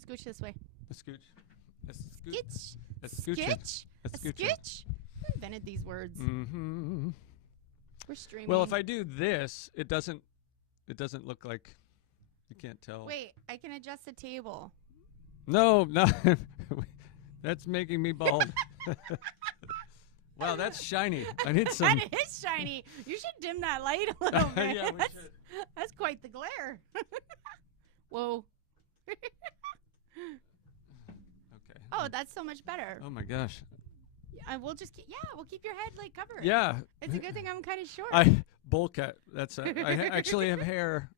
Scooch this way. A scooch. A scooch. Skitch. A scooch. Skitch. A A scooch. skitch. Who invented these words? Mm-hmm. We're streaming. Well, if I do this, it doesn't look like you can't tell. Wait, I can adjust the table. No. That's making me bald. Wow, that's shiny. I need some. That is shiny. You should dim that light a little bit. Yeah, we should. That's quite the glare. Whoa. Okay. Oh, that's so much better. Oh my gosh. We'll just we'll keep your head like covered. Yeah. It's a good thing I'm kind of short. Bowl cut. That's it. I actually have hair.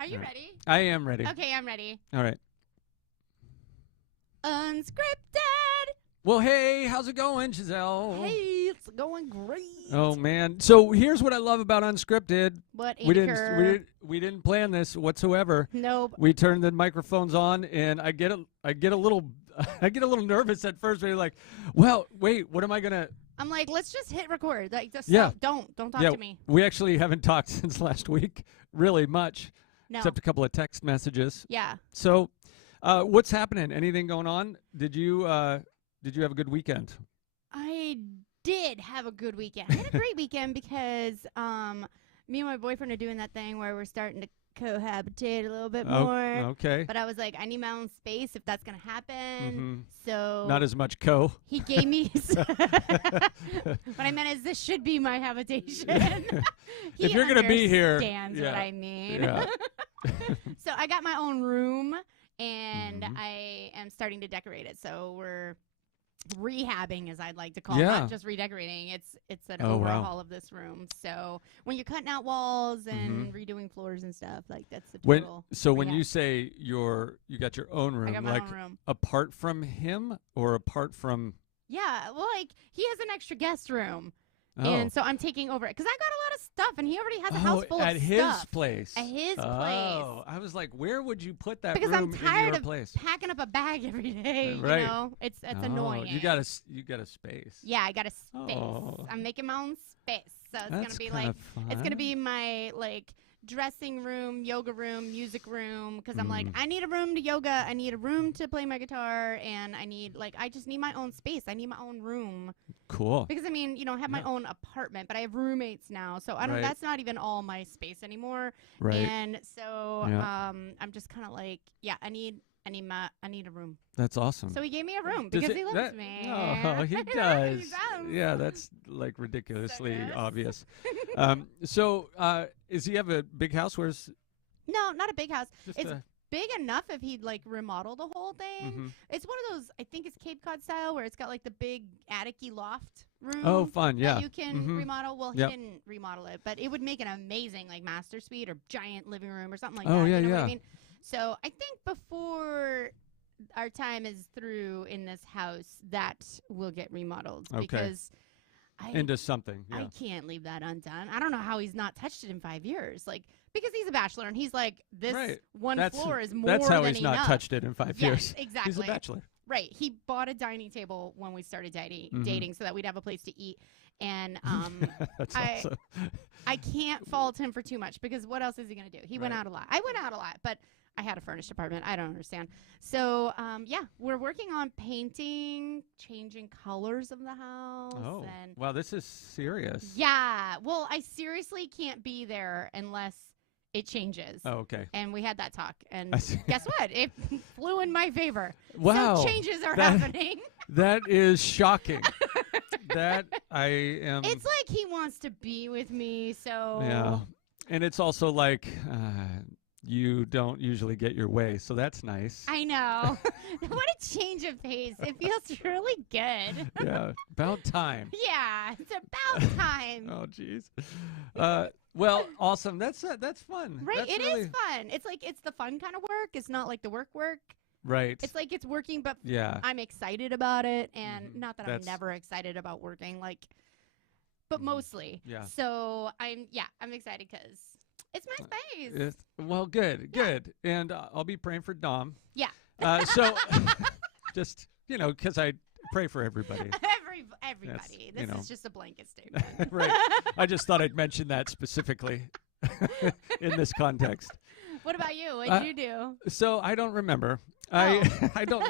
Are you ready? I am ready. Okay, I'm ready. All right. Unscripted. Well, hey, how's it going, Gisele? Hey, it's going great. Oh man. So here's what I love about Unscripted. What? We Kerr? didn't plan this whatsoever. Nope. We turned the microphones on, and I get a little nervous at first. We're like, well, wait, what am I gonna? I'm like, let's just hit record. Like, just don't talk to me. We actually haven't talked since last week, really much, No. except a couple of text messages. Yeah. So, what's happening? Anything going on? Did you have a good weekend? I did have a good weekend. I had a great weekend because me and my boyfriend are doing that thing where we're starting to cohabitate a little bit more. Okay. But I was like, I need my own space if that's going to happen. So not as much co. He gave me what I meant is this should be my habitation. If you're going to be here. He understands what I mean. Yeah. So I got my own room, and I am starting to decorate it. So we're rehabbing, as I'd like to call it, not just redecorating. It's an overhaul of this room. So when you're cutting out walls and redoing floors and stuff, like that's the total. When you say you got your own room, I got my own room. Apart from him or apart from? Yeah, well, like he has an extra guest room. Oh. And so I'm taking over it because I got a lot of stuff, and he already has a house full of stuff. At his place. At his place. Oh, I was like, where would you put that because room I'm tired in your of place? Packing up a bag every day. Right. You know, it's annoying. You got a space. Yeah, I got a space. Oh. I'm making my own space, so it's That's gonna be kinda like fun. it's gonna be my like dressing room, yoga room, music room. Because I'm like, I need a room to yoga, I need a room to play my guitar, and I just need my own space. I need my own room. Cool. Because I mean, I have my own apartment, but I have roommates now, so I don't. That's not even all my space anymore. Right. And so I'm just kind of like, I need a room. That's awesome. So he gave me a room because he loves me. Oh, he does. He does. Yeah, that's like ridiculously So obvious. Does he have a big house? No, not a big house. Just it's big enough if he'd like remodel the whole thing. It's one of those, I think it's Cape Cod style, where it's got like the big attic-y loft room. Oh, fun, yeah. That you can remodel. Well, he didn't remodel it, but it would make an amazing like master suite or giant living room or something like that. Yeah, you know what I mean? So I think before our time is through in this house, that will get remodeled because into something. Yeah. I can't leave that undone. I don't know how he's not touched it in 5 years. Like, because he's a bachelor and he's like, this floor is more than enough. That's how he's not touched it in 5 years. Exactly. He's a bachelor. Right. He bought a dining table when we started dating so that we'd have a place to eat. And That's awesome. I can't fault him for too much because what else is he going to do? He went out a lot. I went out a lot, but I had a furnished apartment. I don't understand. So, we're working on painting, changing colors of the house. Oh, and wow, this is serious. Yeah. Well, I seriously can't be there unless it changes. Oh, okay. And we had that talk. And guess what? It flew in my favor. Wow. So changes are happening. That is shocking. That I am. It's like he wants to be with me, so. Yeah. And it's also like you don't usually get your way, so that's nice. I know. What a change of pace. It feels really good. Yeah. About time. Yeah. It's about time. Oh, jeez. Well, awesome. That's fun. Right. That's It really is fun. It's like it's the fun kind of work. It's not like the work. Right. It's like it's working, but yeah. I'm excited about it. And not that I'm never excited about working, but mostly. Yeah. So I'm excited because it's my space. Well, good. And I'll be praying for Dom. Yeah. So just, because I pray for everybody. Everybody. Yes, This is just a blanket statement. Right. I just thought I'd mention that specifically in this context. What about you? What did you do? So I don't remember. Oh. I don't.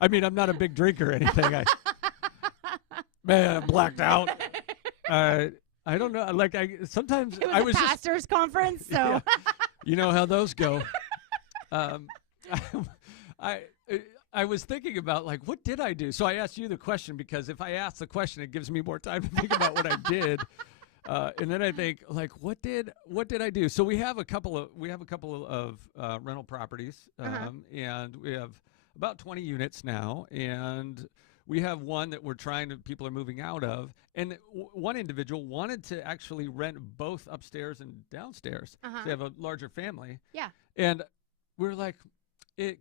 I mean, I'm not a big drinker or anything. Man, I'm blacked out. I don't know. Like sometimes It was I a was pastor's conference, so Yeah. You know how those go. I was thinking about like, what did I do? So I asked you the question because if I ask the question, it gives me more time to think about what I did. And then I think like, what did I do? So we have a couple of rental properties, and we have about 20 units now, and we have one that people are moving out of, and one individual wanted to actually rent both upstairs and downstairs. So they have a larger family. Yeah. And we're like,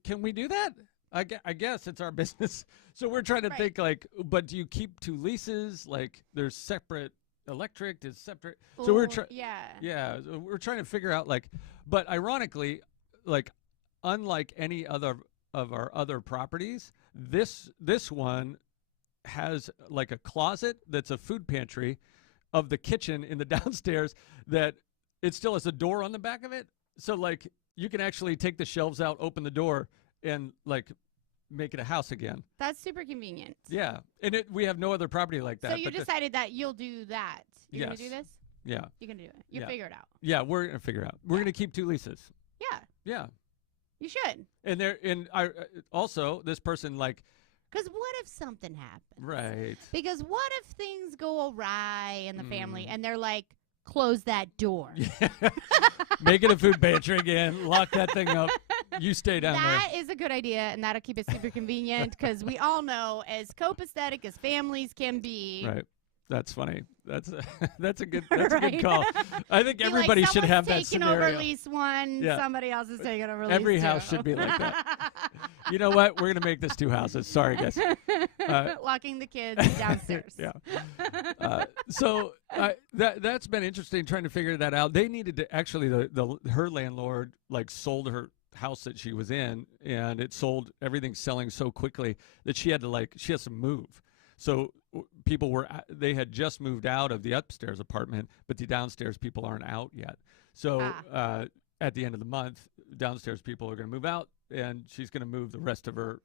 can we do that? I guess it's our business. So we're trying to think like, but do you keep 2 leases? Like there's separate electric is separate. So we're trying. Yeah. So we're trying to figure out like, but ironically, like unlike any other of our other properties, this one has like a closet that's a food pantry of the kitchen in the downstairs that it still has a door on the back of it. So like you can actually take the shelves out, open the door, and like make it a house again. That's super convenient. Yeah. And we have no other property like that. So you decided that you'll do that. You're going to do this? Yeah. You can do it. You figure it out. Yeah, we're going to figure it out. We're going to keep 2 leases. Yeah. Yeah. You should. And also this person like, because what if something happens? Right. Because what if things go awry in the family and they're like, close that door. Make it a food pantry again. Lock that thing up. You stay down there. That is a good idea, and that'll keep it super convenient because we all know as copacetic as families can be. Right. That's funny. That's a good call. I think everybody should have that scenario. Taking over lease 1, somebody else is taking over lease 2. Every house should be like that. You know what? We're going to make this 2 houses. Sorry, guys. Locking the kids downstairs. Yeah. So that's been interesting trying to figure that out. They needed to actually her landlord like sold her house that she was in, and everything's selling so quickly that she has to move. So they had just moved out of the upstairs apartment, but the downstairs people aren't out yet. So at the end of the month, downstairs people are going to move out, and she's going to move the rest of her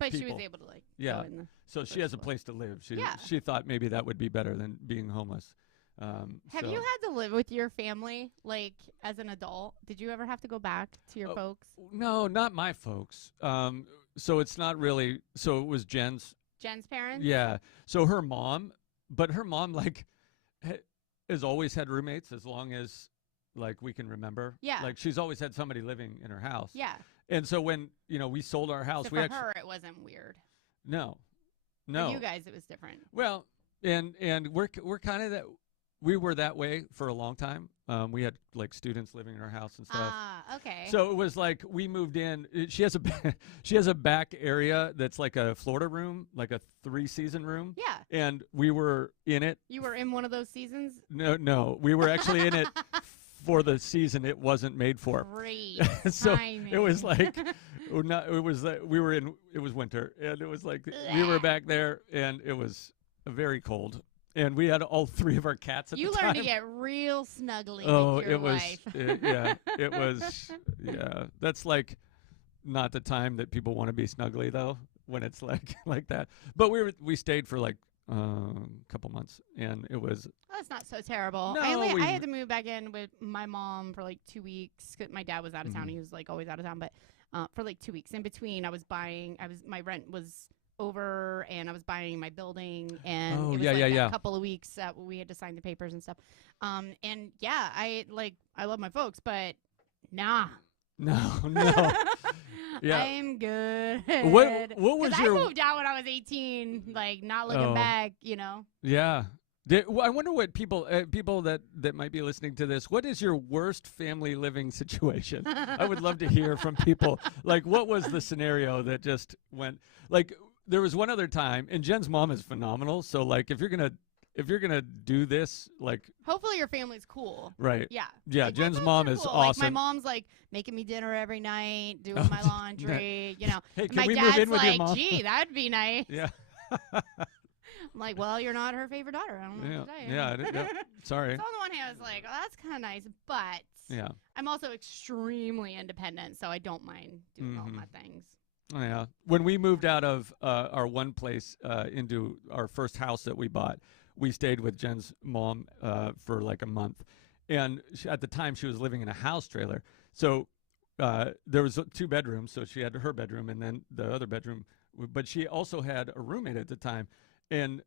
people. She was able to go in the so she has a place to live. She thought maybe that would be better than being homeless. Have you had to live with your family, like, as an adult? Did you ever have to go back to your folks? No, not my folks. So it's not really – so it was Jen's parents? Yeah. So her mom like has always had roommates as long as like we can remember. Yeah. Like she's always had somebody living in her house. Yeah. And so when, we sold our house, so for her it wasn't weird. No. For you guys it was different. Well, and we're kind of that. We were that way for a long time. We had like students living in our house and stuff. Okay. So it was like we moved in. She has a back area that's like a Florida room, like a 3-season room. Yeah. And we were in it. You were in one of those seasons? No, we were actually in it for the season it wasn't made for. Great. So timing. it was like, it was winter, and it was like we were back there, and it was very cold. And we had all 3 of our cats at the time. You learned to get real snuggly with your wife. It was, that's like not the time that people want to be snuggly, though, when it's like that. But we stayed for like a couple months, and it was. That's not so terrible. No, I had to move back in with my mom for like 2 weeks. 'Cause my dad was out of town. He was like always out of town. But for like 2 weeks in between, my rent was over, and I was buying my building, and it was a couple of weeks that we had to sign the papers and stuff. And yeah, I love my folks, but nah. No. Yeah. I'm good. What was I moved out when I was 18, like not looking back, Yeah. I wonder what people that might be listening to this, what is your worst family living situation? I would love to hear from people. Like, what was the scenario that just went, like, there was one other time, and Jen's mom is phenomenal. So, like, if you're gonna do this, like, hopefully your family's cool. Right. Yeah. Yeah. Like, Jen's mom is awesome. Like, my mom's like making me dinner every night, doing my laundry. Hey, can my we dad's move in with like, your mom? gee, that'd be nice. Yeah. I'm like, well, you're not her favorite daughter. I don't know what to tell you. Yeah. Sorry. So on the one hand, I was like, oh, that's kind of nice, but I'm also extremely independent, so I don't mind doing all my things. Oh, yeah. When we moved out of our one place into our first house that we bought, we stayed with Jen's mom for like a month. And at the time, she was living in a house trailer. So there was 2 bedrooms. So she had her bedroom and then the other bedroom. But she also had a roommate at the time. And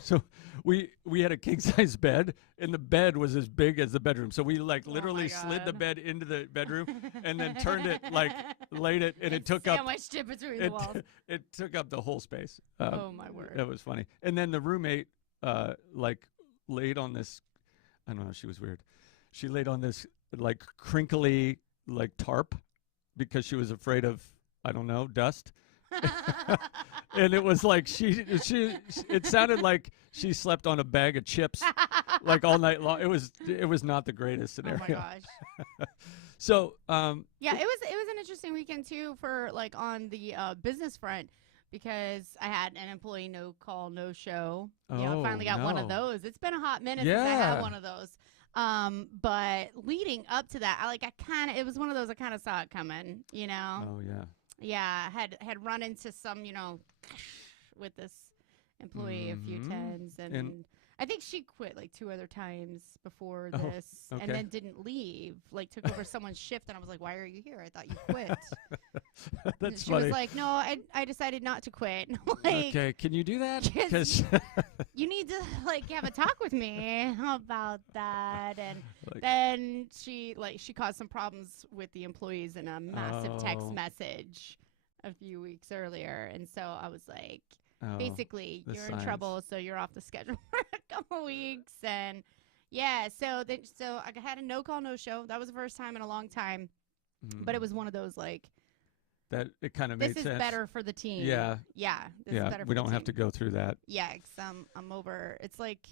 so we had a king-size bed, and the bed was as big as the bedroom. So we like literally slid the bed into the bedroom and then turned it, like laid it, and it took up sandwiched it between the walls. It took up the whole space. Oh my word! That was funny. And then the roommate like laid on this. I don't know. She was weird. She laid on this like crinkly like tarp because she was afraid of, I don't know, dust. And it was like it sounded like she slept on a bag of chips like all night long. It was not the greatest scenario. Oh my gosh. So yeah, it was an interesting weekend too for like on the business front, because I had an employee no call, no show. I finally got one of those. It's been a hot minute since I had one of those. But leading up to that, it was one of those I kind of saw it coming, Oh yeah. Yeah, had run into some, with this employee a few times, and I think she quit like 2 other times before this, and then didn't leave. Like took over someone's shift, and I was like, "Why are you here? I thought you quit." That's she funny. was like, "No, I decided not to quit." Like, okay, can you do that? Because you need to like have a talk with me about that. And then she caused some problems with the employees in a massive text message a few weeks earlier, and so I was like, basically, you're in trouble, so you're off the schedule for a couple weeks. And so I had a no call, no show. That was the first time in a long time, but it was one of those like that it kind of made sense. This is better for the team. Yeah. This is better for we don't the have to go through that. Yeah, because I'm over. It's like,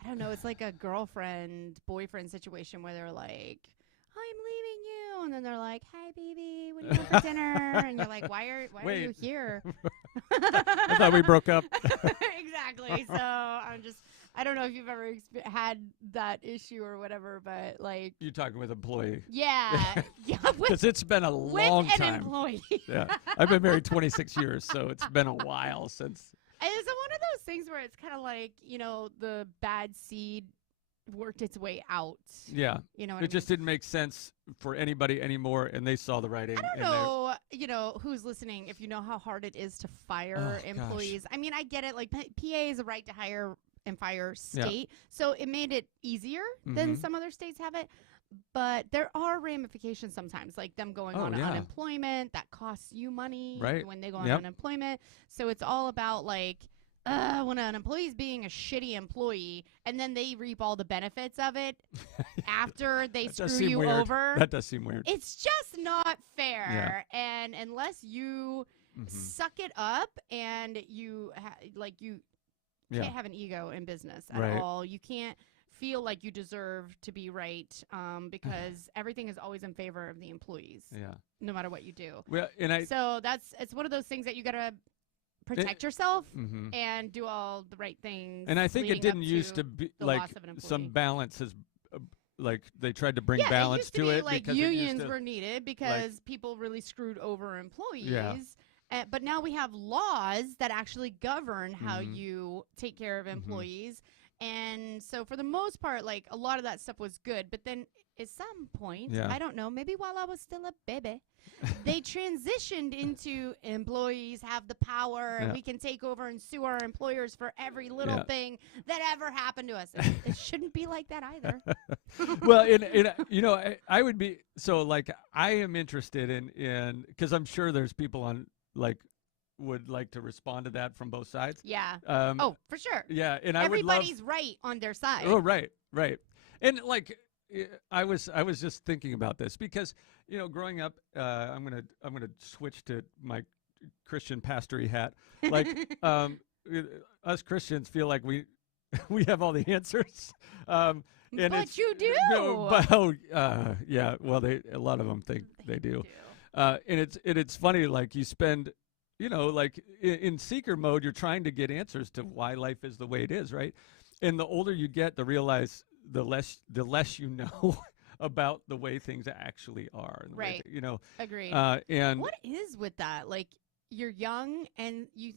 I don't know. It's like a girlfriend boyfriend situation where they're like, I'm leaving you, and then they're like, hi baby, what are you doing for dinner? And you're like, why are you here? I thought we broke up. Exactly. So I don't know if you've ever had that issue or whatever, but like, you talking with an employee? Yeah, because it's been a long time. With an employee. Yeah, I've been married 26 years, so it's been a while since. It's one of those things where it's kind of like, the bad seed worked its way out. Yeah. It just didn't make sense for anybody anymore, and they saw the writing. I don't know, who's listening, if you know how hard it is to fire employees. Gosh. I mean, I get it. Like, PA is a right to hire and fire state, so it made it easier than some other states have it. But there are ramifications sometimes, like them going on unemployment. That costs you money when they go on unemployment. So it's all about like, when an employee is being a shitty employee and then they reap all the benefits of it after they screw you over. That does seem weird. It's just not fair. Yeah. And unless you suck it up and you can't have an ego in business at all. You can't feel like you deserve to be right, because everything is always in favor of the employees. Yeah. No matter what you do. Well, so it's one of those things that you got to protect yourself and do all the right things. And I think it didn't used to be like some balance has like they tried to bring balance to it. Like unions were needed because people really screwed over employees. Yeah. But now we have laws that actually govern how you take care of employees. And so for the most part, like a lot of that stuff was good. But then at some point, I don't know, maybe while I was still a baby, they transitioned into employees have the power and we can take over and sue our employers for every little thing that ever happened to us. It shouldn't be like that either. Well, I would be so like I am interested in because I'm sure there's people on like would like to respond to that from both sides. Yeah. For sure. Yeah, and everybody's right on their side. Oh, right. And like I was just thinking about this because growing up, I'm gonna switch to my Christian pastory hat. Like us Christians feel like we have all the answers. And but you do. Well, a lot of them think they do. And it's funny. Like you spend like in seeker mode, you're trying to get answers to why life is the way it is, right? And the older you get, the less you know about the way things actually are. Right. Agreed. And what is with that? Like, you're young and you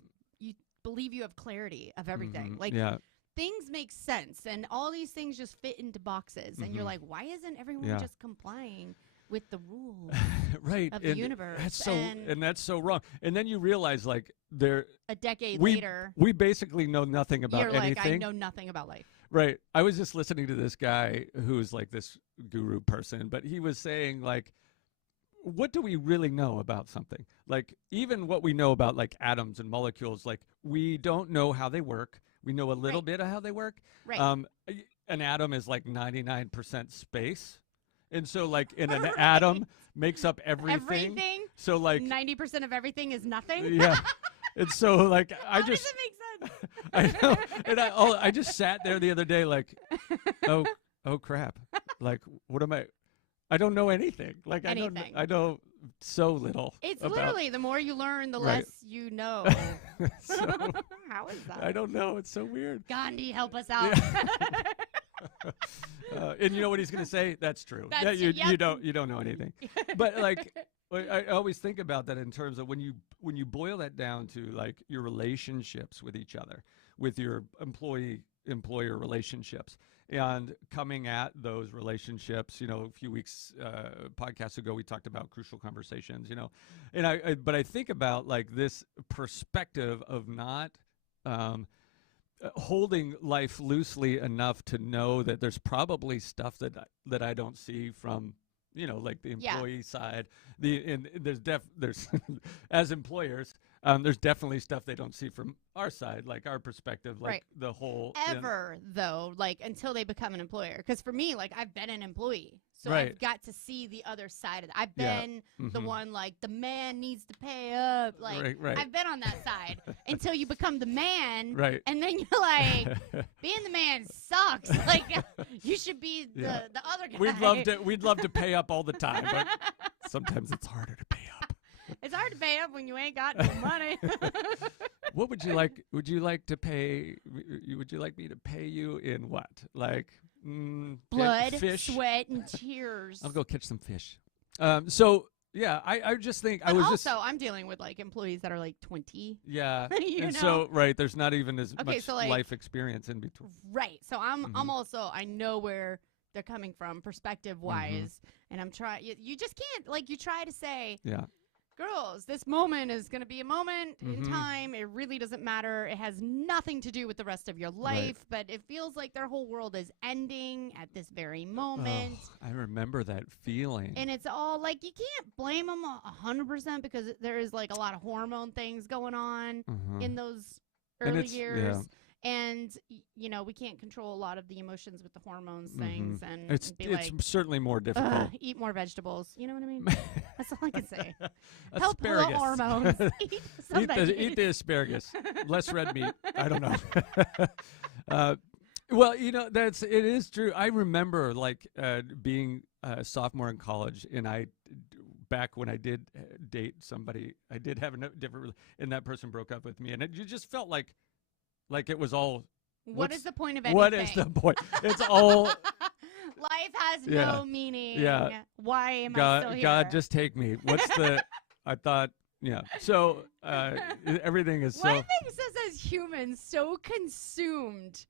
believe you have clarity of everything. Like, things make sense and all these things just fit into boxes. And you're like, why isn't everyone just complying with the rules right. of the universe? That's so wrong. And then you realize, like, a decade later, we basically know nothing about anything. You're like, I know nothing about life. Right. I was just listening to this guy who's like this guru person, but he was saying, like, what do we really know about something? Like, even what we know about, like, atoms and molecules, like, we don't know how they work. We know a little bit of how they work. Right. An atom is like 99% space. And so, like, in an atom makes up everything. Everything? So, like, 90% of everything is nothing? Yeah. And so, like, How does it make sense? I know. And I just sat there the other day, like, oh crap. Like, what am I don't know anything. Like, anything. I know so little. It's literally, the more you learn, the less you know. So, how is that? I don't know. It's so weird. Gandhi, help us out. And you know what he's going to say? That's true. You don't know anything. But, like, I always think about that in terms of when you boil that down to, like, your relationships with each other, with your employer relationships, and coming at those relationships. A few weeks podcasts ago we talked about crucial conversations, and but I think about, like, this perspective of not holding life loosely enough to know that there's probably stuff that I don't see from like the employee side. And there's as employers, there's definitely stuff they don't see from our side, like our perspective, like the whole though, like, until they become an employer. Because for me, like, I've been an employee, so I've got to see the other side of it. I've been the one, like, the man needs to pay up. Like, I've been on that side until you become the man, and then you're like, being the man sucks. Like, you should be the other guy. We'd love to pay up all the time, but sometimes it's harder to pay up. It's hard to pay up when you ain't got no money. What would you like? Would you like to pay? Would you like me to pay you in what? Like blood, fish, sweat, and tears. I'll go catch some fish. So yeah, I just think but I'm dealing with, like, employees that are like 20. Yeah, you know? So there's not even as much life experience in between. Right. So I'm also, I know where they're coming from perspective wise, and I'm trying. You just can't, like, you try to say, girls, this moment is going to be a moment in time. It really doesn't matter. It has nothing to do with the rest of your life, but it feels like their whole world is ending at this very moment. Oh, I remember that feeling. And it's all, like, you can't blame them 100% because there is, like, a lot of hormone things going on in those early years. And, we can't control a lot of the emotions with the hormomes things. And it's certainly more difficult. Eat more vegetables. You know what I mean? That's all I can say. Help the hormones. Eat the asparagus. Less red meat. I don't know. Well, it is true. I remember, like, being a sophomore in college, and back when I did date somebody, I did have a different, and that person broke up with me, and it just felt like it was all. What is the point of anything? What is the point? It's all. Life has no meaning. Yeah. Why am I still here? God, just take me. What's the? I thought. Yeah. So everything is What makes us as humans so consumed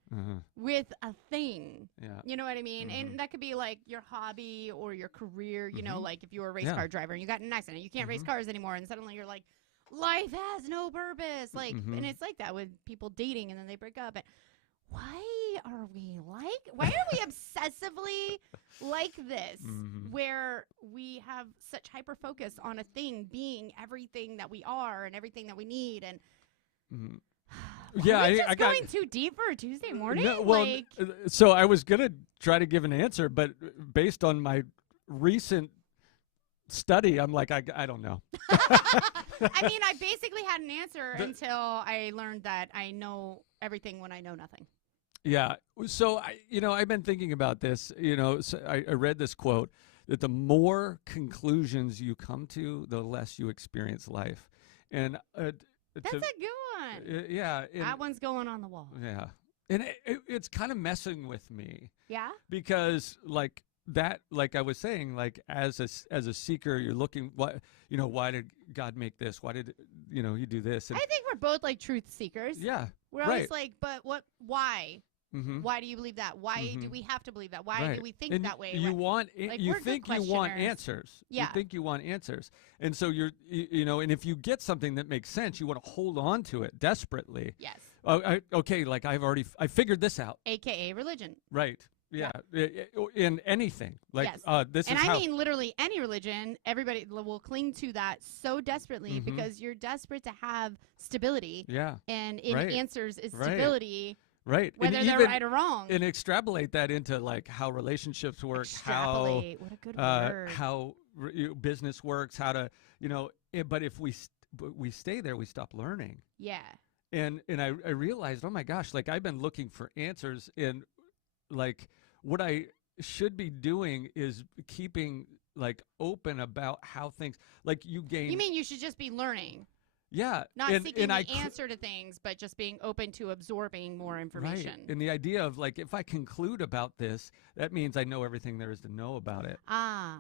with a thing? Yeah. You know what I mean? And that could be, like, your hobby or your career. You know, like, if you were a race car driver and you got in an accident, you can't race cars anymore, and suddenly you're like, life has no purpose. Like, and it's like that with people dating and then they break up. And why are we obsessively like this, where we have such hyper focus on a thing being everything that we are and everything that we need? And I got going too deep for a Tuesday morning. No, well, so I was gonna try to give an answer, but based on my recent study, I'm like, I don't know. I mean, I basically had an answer until I learned that I know everything when I know nothing. Yeah. So I've been thinking about this. So I read this quote, that the more conclusions you come to, the less you experience life. And that's a good one. Yeah. That one's going on the wall. Yeah. And it's kind of messing with me. Yeah. Because like I was saying, like as a seeker, you're looking, why did God make this? Why did, he do this? And I think we're both like truth seekers. Yeah. We're always like, but why? Mm-hmm. Why do you believe that? Why do we have to believe that? Why do we think and that way? You think you want answers. Yeah. You think you want answers. And so and if you get something that makes sense, you want to hold on to it desperately. Yes. Okay, like I figued this out. AKA religion. Right. Yeah. In anything. Like yes. I mean literally any religion, everybody will cling to that so desperately because you're desperate to have stability. Yeah. And in answers is stability. Right. Whether they're right or wrong. And extrapolate that into like how relationships work, extrapolate. What a good word. How business works, how to, but if we stay there, we stop learning. Yeah. And I realized, oh my gosh, like I've been looking for answers, and like what I should be doing is keeping like open about how things, like you mean you should just be learning? Yeah. Not seeking the answer to things, but just being open to absorbing more information. Right. And the idea of like, if I conclude about this, that means I know everything there is to know about it. Ah,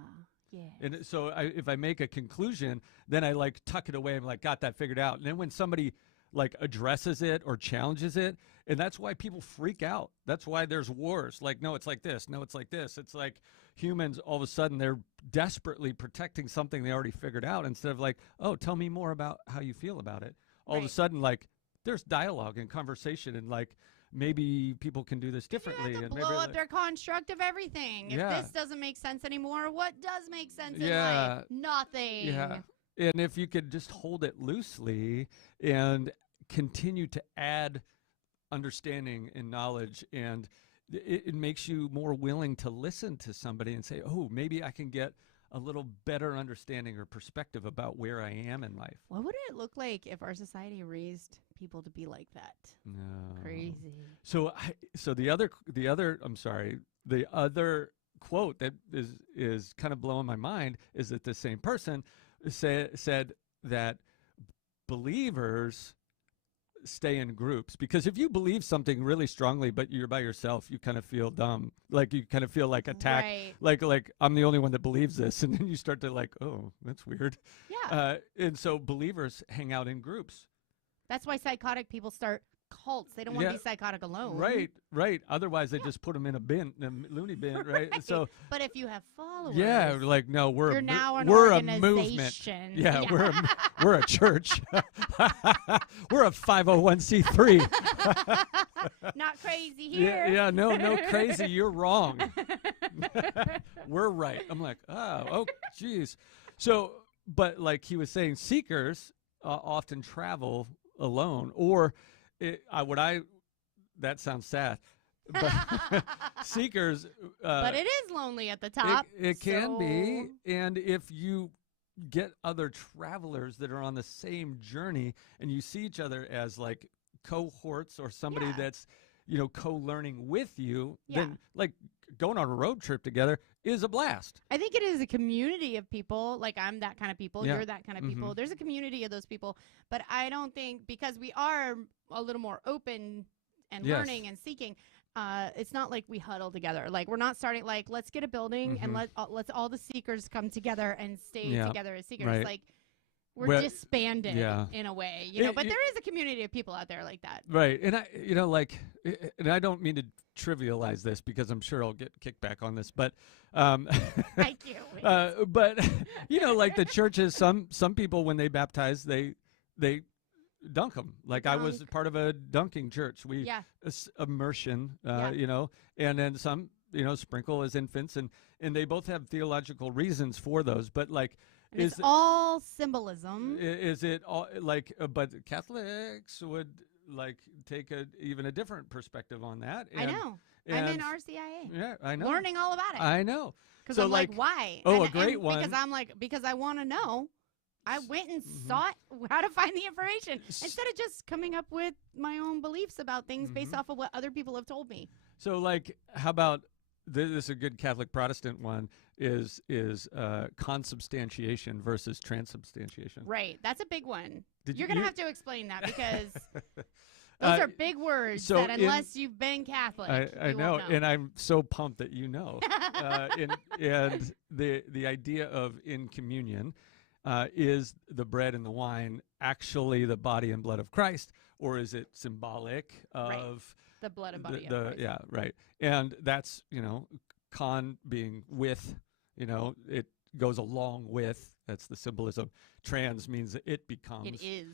yeah. And so if I make a conclusion, then I like tuck it away and like got that figured out. And then when somebody like addresses it or challenges it, and that's why people freak out. That's why there's wars. Like, no, it's like this. No, it's like this. It's like humans, all of a sudden, they're desperately protecting something they already figured out instead of like, oh, tell me more about how you feel about it. All of a sudden, like, there's dialogue and conversation, and like, maybe people can do this differently. You have to and blow maybe up their construct of everything. If this doesn't make sense anymore, what does make sense in life? Nothing. Yeah. And if you could just hold it loosely and continue to add understanding and knowledge, and it makes you more willing to listen to somebody and say, oh, maybe I can get a little better understanding or perspective about where I am in life. What would it look like if our society raised people to be like that? No. Crazy. So the other quote that is kind of blowing my mind is that the same person said that believers stay in groups, because if you believe something really strongly but you're by yourself, you kind of feel dumb, like you kind of feel like attacked, like I'm the only one that believes this, and then you start to like, oh, that's weird. And so believers hang out in groups. That's why psychotic people start cults. They don't want to be psychotic alone. Right. Otherwise, they just put them in a bin, a loony bin, right? So, but if you have followers, like no, we're now an we're organization. A movement. Yeah, we're a church. We're a 501c3. Not crazy here. Yeah, no crazy. You're wrong. We're right. I'm like, oh, geez. So, but like he was saying, seekers often travel alone, or that sounds sad, but seekers. But it is lonely at the top. It can be, and if you get other travelers that are on the same journey, and you see each other as like cohorts or somebody that's co-learning with you, then like going on a road trip together is a blast. I think it is a community of people. Like I'm that kind of people. You're that kind of people. There's a community of those people. But I don't think, because we are a little more open and learning and seeking, it's not like we huddle together. Like we're not starting like, let's get a building and let's all the seekers come together and stay together as seekers. Right. Like we're disbanded in a way, but there is a community of people out there like that. Right. And and I don't mean to trivialize this, because I'm sure I'll get kickback on this, but I can't wait. But like the churches, some people, when they baptize, they dunk them. Like I was part of a dunking church. We immersion, and then some sprinkle as infants, and they both have theological reasons for those, but like it's all symbolism. Is it all like? But Catholics would like take even a different perspective on that. I know. I'm in RCIA. Yeah, I know. Learning all about it. I know. Because I'm like, why? Oh, a great one. Because I want to know. I went and sought how to find the information instead of just coming up with my own beliefs about things based off of what other people have told me. So, like, how about this is a good Catholic Protestant one, is consubstantiation versus transubstantiation. Right. That's a big one. You're going to have to explain that because those are big words so that unless you've been Catholic, I know, and I'm so pumped that you know. And the idea of in communion is the bread and the wine actually the body and blood of Christ, or is it symbolic of the blood and body of Christ? Yeah, right. And that's, con being with, it goes along with, that's the symbolism. Trans means that it becomes. It is.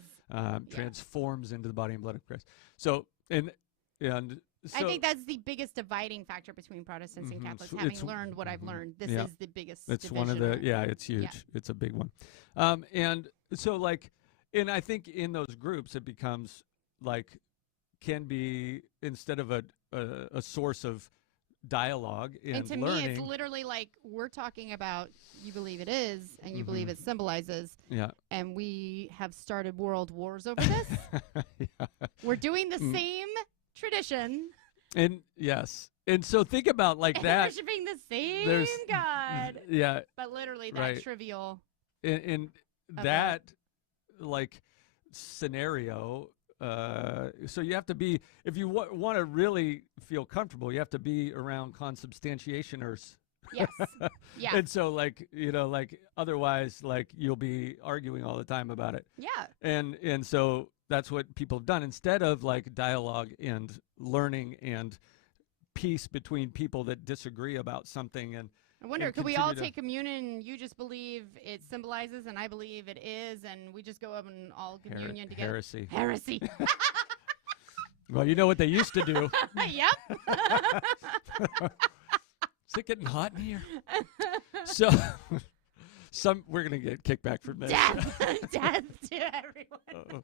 Transforms into the body and blood of Christ. So, and so, I think that's the biggest dividing factor between Protestants and Catholics. Having learned what I've learned, this is the biggest. It's one of the, it's huge. Yeah. It's a big one. And so and I think in those groups, it becomes can be, instead of a source of dialogue and to learning. Me, it's literally we're talking about you believe it is and you believe it symbolizes. Yeah. And we have started world wars over this. Yeah. We're doing the same tradition. And yes. And so think about that. Worshiping the same God. Yeah. But literally that trivial. In that scenario, so you have to be, if you want to really feel comfortable, you have to be around consubstantiationers. Yes. Yeah. And so otherwise you'll be arguing all the time about it. Yeah. And so that's what people have done instead of dialogue and learning and peace between people that disagree about something. And I wonder, could we all take communion? You just believe it symbolizes, and I believe it is, and we just go up and all communion together. Heresy. Heresy. Well, you know what they used to do. Yep. Is it getting hot in here? So, we're gonna get kickback from this. Death to everyone.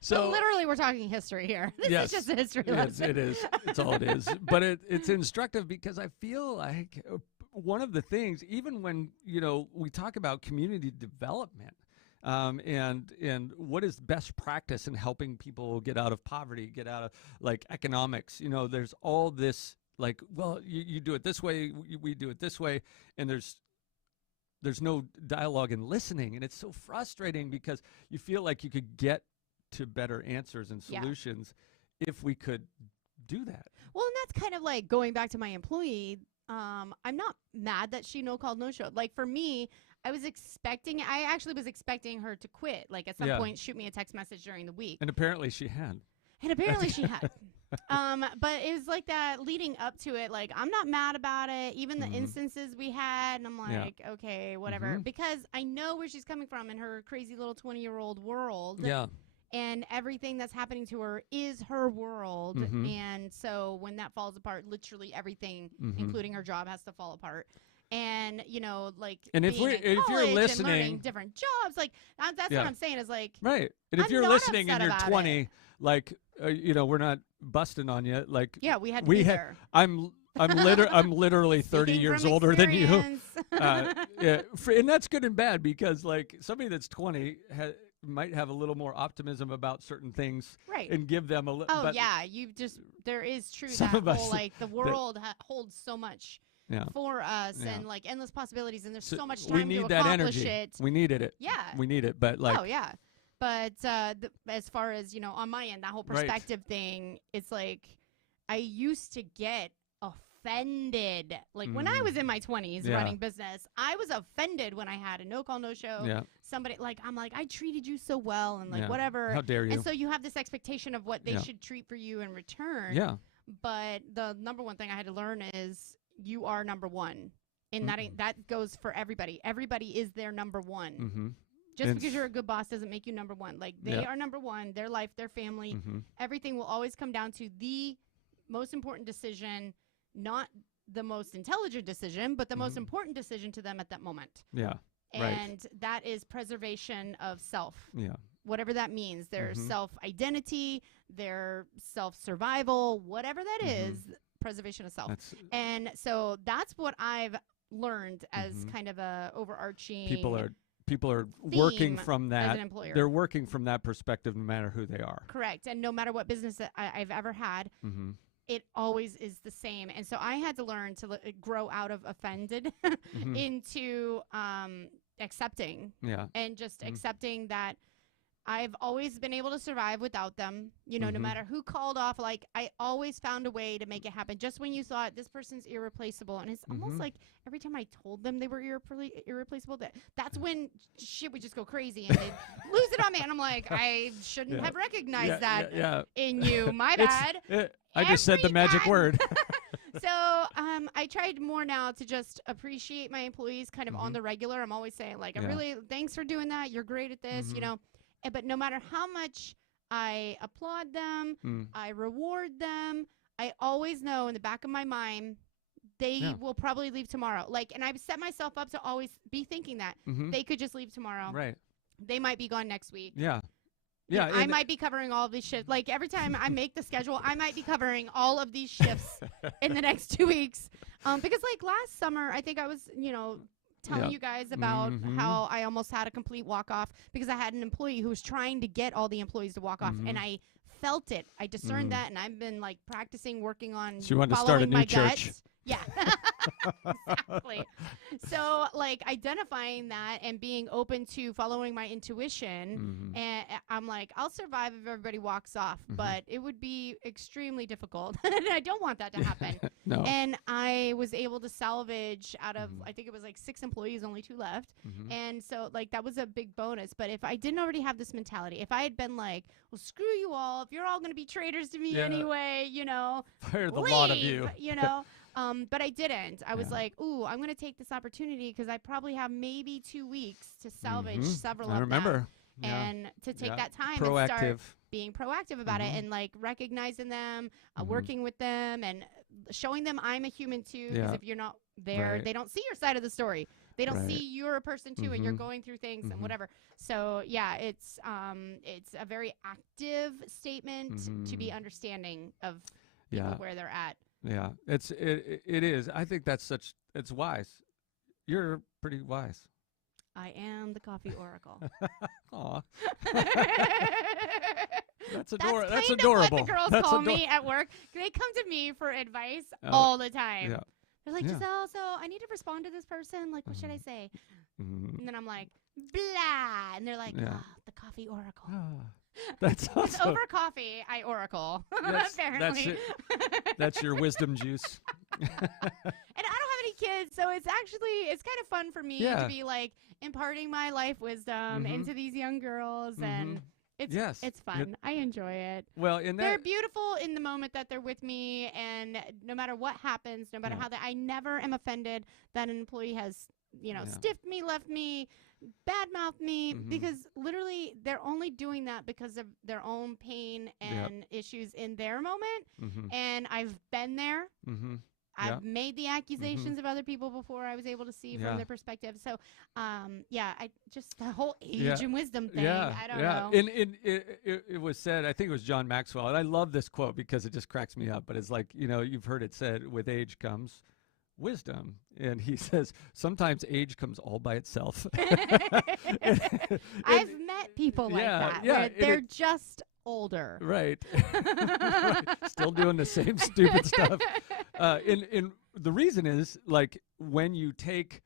So literally, we're talking history here. This is just a history lesson. It is. It's all it is. But it's instructive because I feel like one of the things, even when we talk about community development, and what is best practice in helping people get out of poverty, get out of economics. There's all this you do it this way, we do it this way, and there's no dialogue and listening, and it's so frustrating because you feel like you could get to better answers and solutions if we could do that. Well, and that's kind of going back to my employee. I'm not mad that she no-called, no-showed. For me, I actually was expecting her to quit. At some point, shoot me a text message during the week. And apparently she had. But it was that leading up to it. I'm not mad about it. Even the instances we had, and I'm okay, whatever. Because I know where she's coming from in her crazy little 20-year-old world. Yeah. And everything that's happening to her is her world. And so when that falls apart, literally everything, including her job, has to fall apart. And, and if you're listening, and learning different jobs, that's what I'm saying is right. And if you're listening and you're 20, we're not busting on you. We had to be there. I'm literally 30 years older than you. And that's good and bad because somebody that's 20 might have a little more optimism about certain things, right? And give them a little. Oh yeah, there is true that whole the world holds so much for us and endless possibilities, and there's so much time we need to that accomplish energy. it. We needed it. Yeah, we need it, but but as far as on my end, that whole perspective thing, it's I used to get offended. When I was in my 20s running business, I was offended when I had a no call, no show. Yeah. Somebody I'm I treated you so well and whatever. How dare you? And so you have this expectation of what they should treat for you in return. Yeah. But the number one thing I had to learn is you are number one. And that goes for everybody. Everybody is their number one. Just because you're a good boss doesn't make you number one. They are number one, their life, their family. Everything will always come down to the most important decision, not the most intelligent decision, but the most important decision to them at that moment. Yeah. And that is preservation of self. Yeah. Whatever that means. Their self-identity, their self-survival, whatever that is, preservation of self. And so that's what I've learned as kind of a overarching people are working from that. As an employer. They're working from that perspective no matter who they are. Correct. And no matter what business I've ever had, it always is the same. And so I had to learn to grow out of offended into accepting. Yeah. And just accepting that I've always been able to survive without them, you know, no matter who called off. Like, I always found a way to make it happen. Just when you thought this person's irreplaceable. And it's almost like every time I told them they were irreplaceable, that's when shit would just go crazy and they'd lose it on me. And I'm like, I shouldn't have recognized that in you. My bad. I just said the magic word. So I tried more now to just appreciate my employees kind of on the regular. I'm always saying, like, thanks for doing that. You're great at this, you know. But no matter how much I applaud them, I reward them, I always know in the back of my mind they will probably leave tomorrow. Like, and I've set myself up to always be thinking that they could just leave tomorrow. Right. They might be gone next week. Yeah. Yeah. I might be covering all of these shifts. Like, every time I make the schedule, I might be covering all of these shifts in the next 2 weeks. Because, like, last summer, I think I was, you know, telling you guys about how I almost had a complete walk-off because I had an employee who was trying to get all the employees to walk off, and I felt it. I discerned that, and I've been, like, practicing, working on so you want to start a new church. Guts. Yeah, exactly. So, like, identifying that and being open to following my intuition, and I'm like, I'll survive if everybody walks off, but it would be extremely difficult, and I don't want that to happen. No. And I was able to salvage out of, I think it was like 6 employees, only 2 left, and so, like, that was a big bonus. But if I didn't already have this mentality, if I had been like, well, screw you all, if you're all going to be traitors to me anyway, you know, fire the lot of you, you know. But I didn't. I was like, ooh, I'm going to take this opportunity because I probably have maybe 2 weeks to salvage several of them. And to take that time and start being proactive about it and, like, recognizing them, working with them, and showing them I'm a human too. Because if you're not there, they don't see your side of the story. They don't see you're a person too, and you're going through things and whatever. So yeah, it's a very active statement to be understanding of people where they're at. Yeah, it is. I think it's wise. You're pretty wise. I am the coffee oracle. Aw. That's adorable. That's adorable. What the girls call me at work. They come to me for advice all the time. Yeah. They're like, Gisele, so I need to respond to this person. Like, what should I say? And then I'm like, blah. And they're like, the coffee oracle. That's awesome. Over coffee, I oracle. Apparently. That's your wisdom juice. And I don't have any kids, so it's kind of fun for me to be, like, imparting my life wisdom into these young girls, and it's fun. I enjoy it. Well, they're beautiful in the moment that they're with me, and no matter what happens, no matter how I never am offended that an employee has, you know, stiffed me, left me, badmouthed me, because literally they're only doing that because of their own pain and issues in their moment. And I've been there. I've made the accusations of other people before I was able to see from their perspective. So, I just the whole age and wisdom thing. I don't know. And it was said, I think it was John Maxwell, and I love this quote because it just cracks me up. But it's like, you know, you've heard it said, with age comes wisdom. And he says, sometimes age comes all by itself. I've met people like that. Where they're just older. Right. Still doing the same stupid stuff. And the reason is, like, when you take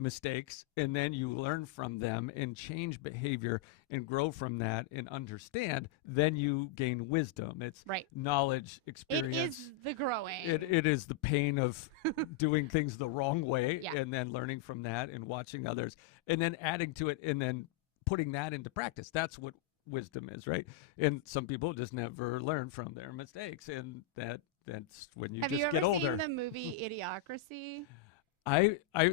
mistakes and then you learn from them and change behavior and grow from that and understand, then you gain wisdom. It's knowledge, experience. It is the growing. It is the pain of doing things the wrong way and then learning from that and watching others and then adding to it and then putting that into practice. That's what wisdom is, right? And some people just never learn from their mistakes, and that's when you just get older. Have you ever seen the movie Idiocracy?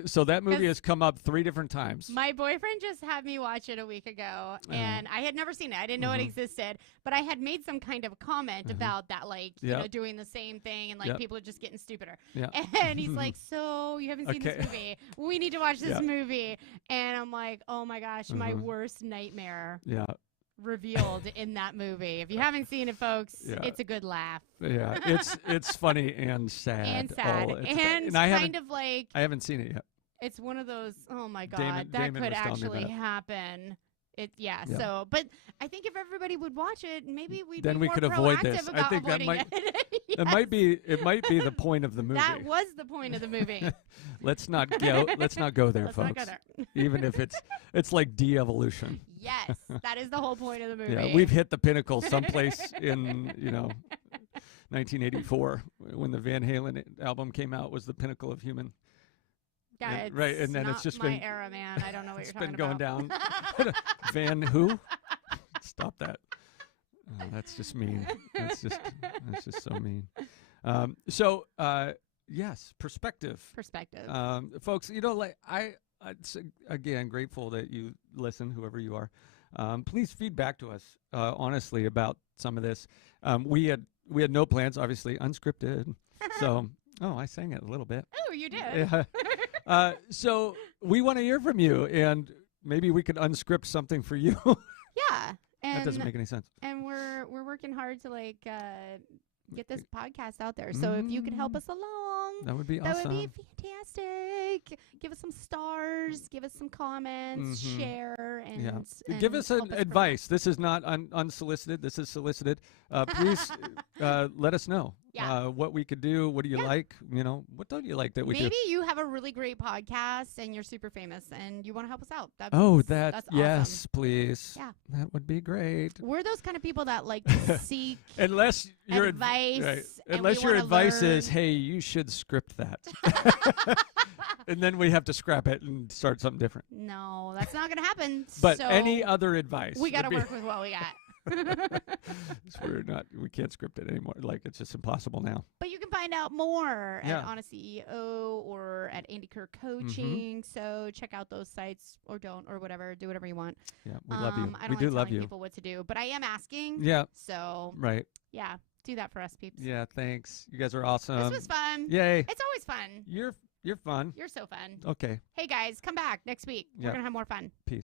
So that movie has come up 3 different times. My boyfriend just had me watch it a week ago, and I had never seen it. I didn't know it existed, but I had made some kind of comment about that, like, you know, doing the same thing, and, like, people are just getting stupider. And he's like, so you haven't seen this movie? We need to watch this movie. And I'm like, oh my gosh, my worst nightmare. Revealed in that movie. If you haven't seen it, folks, it's a good laugh. Yeah, it's funny and sad. And sad. And kind of like... I haven't seen it yet. It's one of those, oh my God, that could actually happen. Yeah. So, but I think if everybody would watch it, maybe we'd then be we more could avoid proactive this. I about think that avoiding might it. Yes. it might be the point of the movie. That was the point of the movie. Let's not go there, Let's folks. not go there. Even if it's like de-evolution. Yes, that is the whole point of the movie. Yeah, we've hit the pinnacle someplace in 1984 when the Van Halen album came out was the pinnacle of human. Yeah, right, and then it's just my been era, man. I don't know what you're talking going about. down. Van who? Stop that. Oh, that's just mean. That's just so mean. Yes, perspective. Perspective. Folks, again, grateful that you listen, whoever you are. Please feed back to us, honestly, about some of this. We had no plans, obviously, unscripted. So, I sang it a little bit. Oh, you did? Yeah. So we want to hear from you, and maybe we could unscript something for you. Yeah. And that doesn't make any sense. And we're working hard to get this podcast out there. So if you could help us along, that would be awesome. That would be fantastic. Give us some stars. Give us some comments. Share and give us an advice. This is not unsolicited. This is solicited. Please let us know what we could do. What do you like? What don't you like that we do? Maybe you have a really great podcast and you're super famous and you want to help us out. That's yes, awesome. Please. Yeah, that would be great. We're those kind of people that like to seek unless your advice. Right. Unless your advice is, hey, you should script that. And then we have to scrap it and start something different. No, that's not going to happen. But so any other advice? We got to work with what we got. We can't script it anymore. Like, it's just impossible now. But you can find out more at On a CEO or at Andy Kerr Coaching. So check out those sites or don't or whatever. Do whatever you want. Yeah, we love you. I don't we do like love telling you. people what to do, but I am asking. Yeah. So right. Yeah, do that for us, peeps. Yeah, thanks. You guys are awesome. This was fun. Yay. It's always fun. You're fun. You're so fun. Okay. Hey guys, come back next week. We're gonna have more fun. Peace.